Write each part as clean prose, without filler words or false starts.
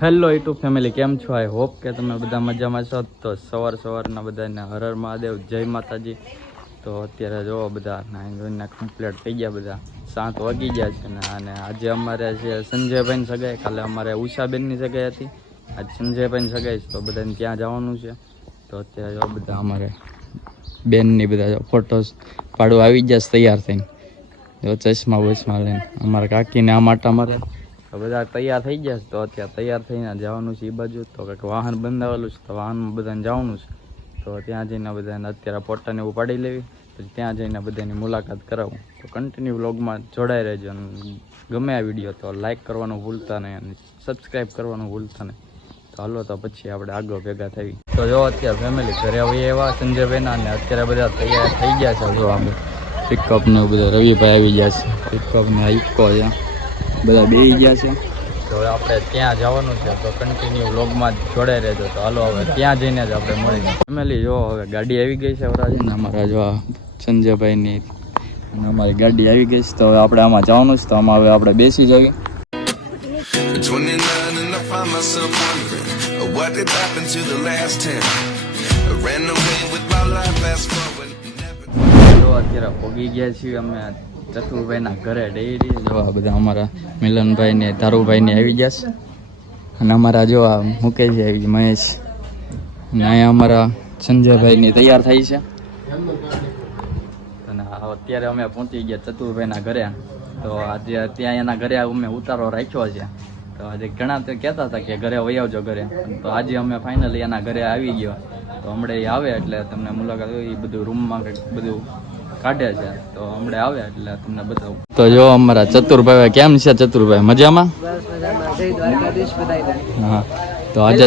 Hello YouTube family, કેમ છો? I hope કે તમે બધા મજામાં છો. તો સવારના બધાને હર હર મહાદેવ, જય માતાજી. તો અત્યારે જો બધા નાઈ ધોઈને કમ્પ્લીટ થઈ ગયા, બધા 7 વાગી ગયા છે ને. અને આજે અમારે છે સંજયભાઈની સગાઈ, કાલે અમારે ઉષાબેનની સગાઈ હતી, આજે સંજયભાઈની સગાઈ છે તો બધાને ત્યાં જવાનું છે. તો અત્યારે જો બધા અમારે બેનની બધા ફોટોસ પાડવા આવી ગયા તૈયાર થઈને, જો ચશ્મા બસમાં લઈને. અમારા કાકીને આ માટે અમારે બધા તૈયાર થઈ ગયા છે. તો અત્યારે તૈયાર થઈને જવાનું છે એ બાજુ. તો કંઈક વાહન બંધાવેલું છે તો વાહનમાં બધાને જવાનું છે. તો ત્યાં જઈને બધાને અત્યારે ફોટાને એવું પાડી લેવી, પછી ત્યાં જઈને બધાની મુલાકાત કરાવું. તો કન્ટિન્યુ વ્લોગમાં જોડાઈ રહેજો. અને ગમે આ વિડીયો તો લાઇક કરવાનું ભૂલતા નહીં અને સબસ્ક્રાઈબ કરવાનું ભૂલતા નહીં. તો હાલો તો પછી આપણે આગળ ભેગા થઈ. તો જો અત્યારે ફેમિલી ઘરે આવી એવા સંજયભાઈના, અને અત્યારે બધા તૈયાર થઈ ગયા છે. જો આપણે પિકઅપને બધા રવિભાઈ આવી ગયા છે, પિકઅપને ઇકો છે, બધા બેસી ગયા છે. તો હવે આપણે ત્યાં જવાનું છે. તો કન્ટિન્યુ વ્લોગમાં જોડાઈ રહેજો. તો હાલો હવે ત્યાં જઈને જ આપણે મળીએ. ફેમિલી જો હવે ગાડી આવી ગઈ છે વરાજીને અમારા, જો સંજયભાઈની અને અમારી ગાડી આવી ગઈ છે. તો હવે આપણે આમાં જવાનું છે. તો આમાં હવે આપણે બેસી જઈએ. જો અત્યારે પોગી ગયા છીએ અમે ચતુરભાઈના ઘરે ડેરી. જો આ બધા અમારા મિલનભાઈ ને ધારુભાઈ ને આવી ગયા છે. અને અમારા જો આ મુકેશ આવી ગયા, મહેશ, અને અહીંયા અમારા સંજયભાઈ ની તૈયાર થઈ છે. અને અત્યારે અમે પહોંચી ગયા ચતુરભાઈના ઘરે. તો આજે ત્યાં એના ઘરે અમે ઉતારો રાખ્યો છે. તો આજે ઘણા તો કહેતા હતા કે ઘરે વહી આવજો ઘરે. તો આજે અમે ફાઇનલી એના ઘરે આવી ગયો. તો હમણાં એ આવે એટલે તમને મુલાકાત એ બધું રૂમમાં કંઈક બધું કાઢે છે. તો હમણાં આવે એટલે તમને બતાવું. તો જો અમારા ચતુરભાઈ કેમ છે? ચતુરભાઈ મજામાં? હા, તો આજે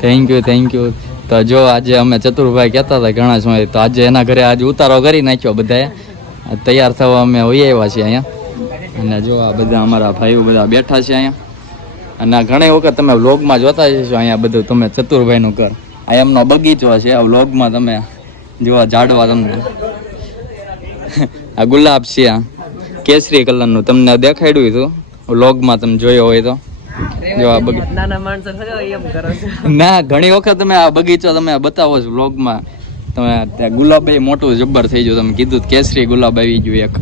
થેન્ક યુ. તો જો આજે અમે ચતુરભાઈ કહેતા હતા ઘણા સમય, તો આજે એના ઘરે આજે ઉતારો કરી નાખ્યો. બધાએ તૈયાર થવા અમે વહી આવ્યા છીએ અહીંયા. અને જો આ બધા અમારા ભાઈઓ બધા બેઠા છે અહીંયા. અને ઘણી વખત તમે વ્લોગમાં જોતા જશો અહીંયા બધું તમે ચતુરભાઈનું ઘર, આ એમનો બગીચો છે. આ વ્લોગમાં તમે જોવા ઝાડવા તમને આ ગુલાબ છે, આ કેસરી કલરનું તમને દેખાડ્યું હતું વ્લોગમાં, તમે જોયો હોય તો. જો આ બગીચો ના, ઘણી વખત તમે આ બગીચો તમે બતાવો છો વ્લોગમાં. તમે ત્યાં ગુલાબ મોટું જબ્બર થઈ ગયું. તમે કીધું કેસરી ગુલાબ આવી ગયું એક.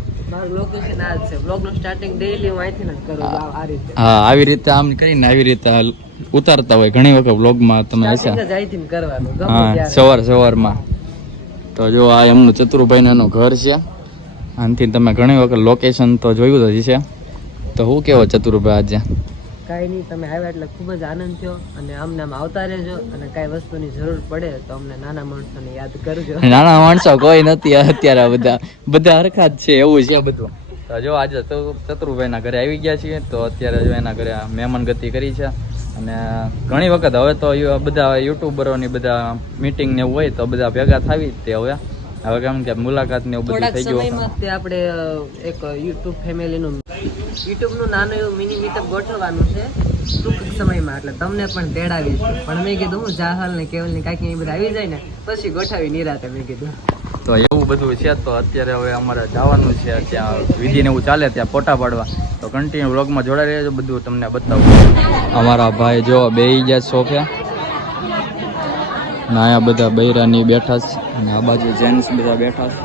હા, આવી રીતે આમ કરીને આવી રીતે ઉતારતા હોય ઘણી વખત વ્લોગમાં તમે હશે. હા, સવારમાં. તો જો આ એમનું ચતુરભાઈ એનું ઘર છે. આનાથી તમે ઘણી વખત લોકેશન તો જોયું જ છે. તો શું કેવો ચતુરભાઈ આજે? કાંઈ નહીં, તમે આવ્યા એટલે ખૂબ જ આનંદ થયો. અને આમને આમ આવતા રહેજો. અને કાંઈ વસ્તુની જરૂર પડે તો અમને નાના માણસોને યાદ કરજો. નાના માણસો કોઈ નથી અત્યારે, બધા હરખા જ છે, એવું છે બધું. તો જો આજે ચતુરભાઈના ઘરે આવી ગયા છીએ. તો અત્યારે જો એના ઘરે મહેમાન ગતિ કરી છે. અને ઘણી વખત હવે તો બધા યુટ્યુબરોની બધા મીટિંગ ને એવું હોય તો બધા ભેગા થાવી તે હવે કેમ કે મુલાકાત ને એવું બધું થઈ ગયું. આપણે એક યુટ્યુબનું નાનું એવું મિની મીટઅપ ગોઠવવાનું છે ટૂંક સમયમાં. એટલે તમને પણ તેડાવીશું. પણ મેં કીધું હું જાહલ ને કેવલ ને કાંઈક બધા આવી જાય ને પછી ગોઠવી નિરાતે મેં કીધું. તો એવું બધું છે. તો અત્યારે હવે અમારે જવાનું છે ત્યાં વિધિ ને એવું ચાલે ત્યાં ફોટા પાડવા. તો કન્ટિન્યુ વ્લોગમાં જોડાઈ રહેજો, બધું તમને બતાવું. અમારા ભાઈ જો બેસી ગયા સોફે, ને અહીંયા બધા બૈરાની બેઠા છે, અને આ બાજુ જેન્ટ્સ બધા બેઠા છે.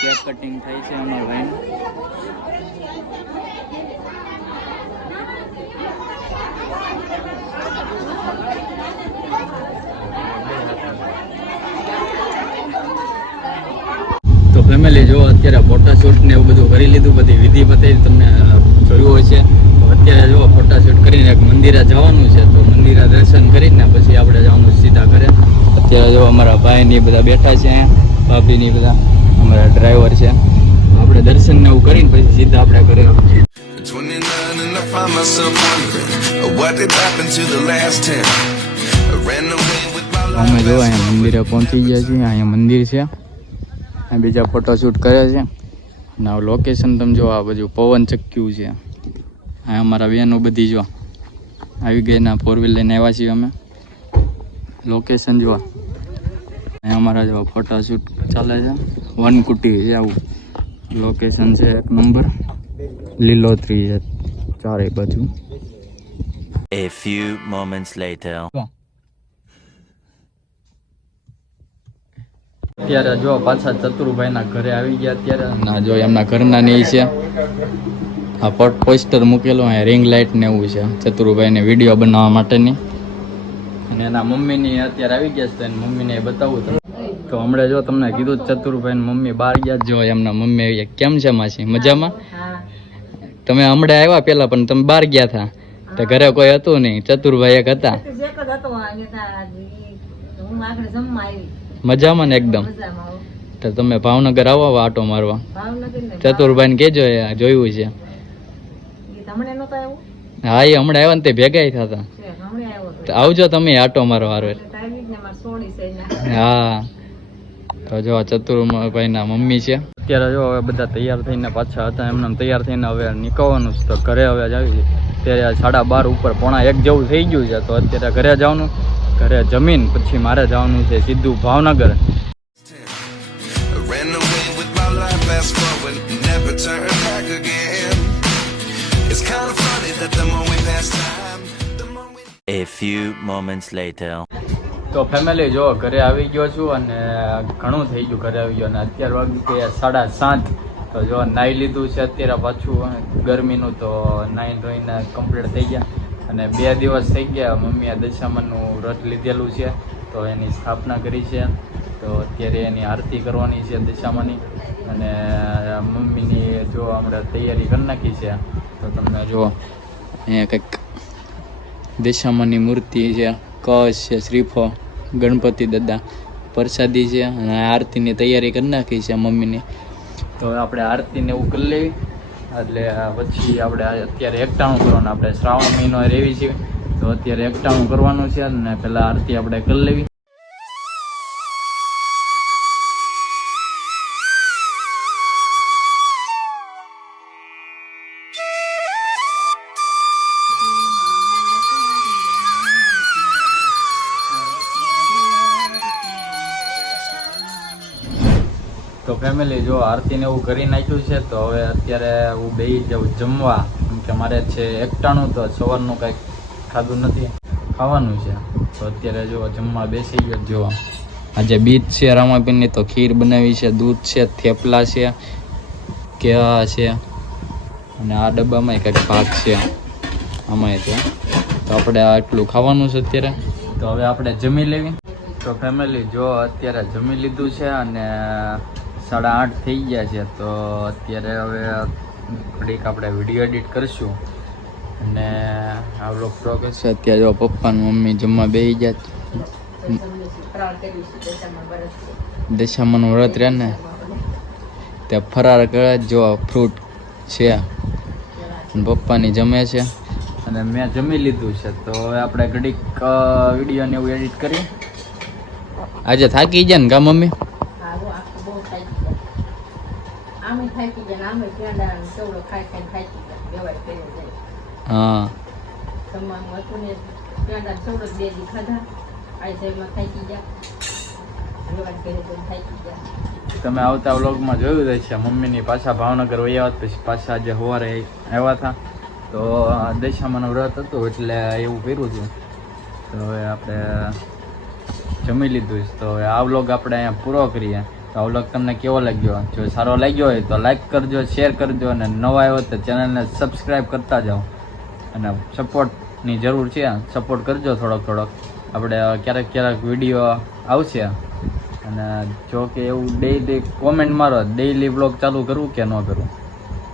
કેક કટિંગ થઈ છે અમારા ભાઈ. તો ફેમિલી જો અત્યારે ફોટોશૂટ ને એવું બધું કરી લીધું, બધી વિધિ બતાવી તમને જોયું હોય છે. તો અત્યારે જો ફોટોશૂટ કરીને એક મંદિરે જવાનું છે. તો મંદિરે દર્શન કરીને પછી આપણે જવાનું સીધા ઘરે. અત્યારે જો અમારા ભાઈ ને બધા બેઠા છે, ભાભી ની બધા અમારા ડ્રાઈવર છે. આપણે દર્શન ને એવું કરીને પછી સીધા આપણે ઘરે. અમે જો અહીંયા મંદિરે પહોંચી ગયા છીએ. અહીંયા મંદિર છે, બીજા ફોટોશૂટ કરે છે. અને આ લોકેશન તમે જો, આ બધું પવન ચક્યું છે. આ અમારા વેનો બધી જો આવી ગઈ ના 4 વ્હીલ લઈને આવ્યા છીએ અમે. લોકેશન જો અમારા જો ફોટોશૂટ ચાલે છે વનકુટી છે, આવું લોકેશન છે એક નંબર, લીલોતરી છે ચારે બાજુ. A few moments later. અત્યારે જો પાછા ચતુરભાઈના ઘરે આવી ગયા. અત્યારે ના જો એમના ઘરના ને છે આ પોસ્ટર મૂકેલું, અહીંયા રિંગ લાઇટ ને એવું છે ચતુરભાઈને વિડીયો બનાવવા માટેની. અને એના મમ્મીની અત્યારે આવી ગયા છે, એની મમ્મીને બતાવું તો હમણાં જો તમને કીધું ચતુરભાઈ મમ્મી બહાર ગયા. જો એમના મમ્મી આવી ગયા. કેમ છે માસી, મજામાં? તમે હમણાં આવ્યા પેલા પણ તમે બહાર ગયા હતા તો ઘરે કોઈ હતું નહીં, ચતુરભાઈ એક હતા. મજામાં ને એકદમ? તો તમે ભાવનગર આવો આટો મારવા, ચતુરભાઈ ને કેજો જોયું છે. હા એ હમણાં આવ્યા ને તે ભેગા થતા. આવજો તમે આટો મારવા હારે. હા તો જો ચતુરભાઈ ના મમ્મી છે. અત્યારે જો હવે બધા તૈયાર થઈને પાછા હતા, એમને તૈયાર થઈને હવે નીકળવાનું છે. તો ઘરે હવે જ આવી ત્યારે 12:30 ઉપર 1:45 જેવું થઈ ગયું છે. તો અત્યારે ઘરે જવાનું, ઘરે જમીન પછી મારે જવાનું છે સીધું Bhavnagar. A few moments later. તો ફેમિલી જો ઘરે આવી ગયો છું અને ઘણું થઈ ગયું ઘરે આવી ગયો. અને અત્યારે વાગ્યું કે 7:30. તો જો નાહી લીધું છે અત્યારે પાછું ગરમીનું, તો નાહી ધોઈને કમ્પ્લીટ થઈ ગયા. અને 2 દિવસ થઈ ગયા મમ્મીએ દશામાનું વ્રત લીધેલું છે, તો એની સ્થાપના કરી છે. તો અત્યારે એની આરતી કરવાની છે દશામાની. અને મમ્મીની જો આપણે તૈયારી કરી નાખી છે. તો તમને જો અહીંયા કંઈક દશામાની મૂર્તિ છે, કળશ છે, શ્રીફળ, ગણપતિ દાદા, પ્રસાદી છે. અને આરતીની તૈયારી કરી નાખી છે મમ્મીની. તો આપણે આરતીને એવું કરી લેવી એટલે પછી આપણે અત્યારે એકટાણું કરવાનું. આપણે શ્રાવણ મહિનો રહેવી છે તો અત્યારે એકટાણું કરવાનું છે અને પહેલાં આરતી આપણે કરી લેવી. તો ફેમિલી જો આરતીને એવું કરી નાખ્યું છે. તો હવે અત્યારે હું બેસી જાઉં જમવા, કેમ કે મારે છે એકટાણું, તો સવારનું કંઈક ખાધું નથી, ખાવાનું છે. તો અત્યારે જો જમવા બેસી ગયો. જો આજે બીજ છે રામાપીરની, તો ખીર બનાવી છે, દૂધ છે, થેપલા છે, કેળા છે, અને આ ડબ્બામાં કંઈક ભાત છે આમાં ત્યાં. તો આપણે આટલું ખાવાનું છે અત્યારે. તો હવે આપણે જમી લેવી. તો ફેમિલી જો અત્યારે જમી લીધું છે અને 8:30 થઈ ગયા છે. તો અત્યારે હવે ઘડીક આપણે વિડીયો એડિટ કરીશું અને આ વ્લોગ પ્રોગ્રેસ છે. અત્યારે જો પપ્પા ને મમ્મી જમવા બેસી ગયા. દશામાનું વ્રત રહે ને તે ફરાર કરે. જો ફ્રૂટ છે પપ્પાની જમે છે અને મેં જમી લીધું છે. તો હવે આપણે ઘડીક વિડીયોને એવું એડિટ કરી. આજે થાકી ગયા ને કા મમ્મી? હા તમે આવતા વ્લોગમાં જોયું જ છે મમ્મીની પાછા ભાવનગર વહી આવ્યા. પછી પાછા આજે સવારે આવ્યા હતા. તો દશામાનું વ્રત હતું એટલે એવું કર્યું હતું. તો હવે આપણે જમી લીધું. તો આ વ્લોગ આપણે અહીંયા પૂરો કરીએ. તો આ વ્લોગ તમને કેવો લાગ્યો? જો સારો લાગ્યો હોય તો લાઈક કરજો, શેર કરજો, અને નવા આવ્યો તો ચેનલને સબસ્ક્રાઈબ કરતા જાઓ. અને સપોર્ટની જરૂર છે, સપોર્ટ કરજો થોડોક. આપણે ક્યારેક વિડીયો આવશે. અને જો કે એવું ડેઈલી કોમેન્ટ મારો, ડેઈલી વ્લોગ ચાલુ કરવું કે ન કરવું.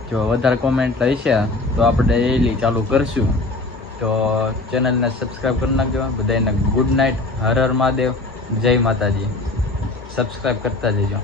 જો વધારે કોમેન્ટ હશે તો આપણે ડેઈલી ચાલુ કરશું. તો ચેનલને સબસ્ક્રાઈબ કરી નાખજો. બધાને ગુડ નાઇટ, હર હર મહાદેવ, જય માતાજી. સબસ્ક્રાઈબ કરતા જજો.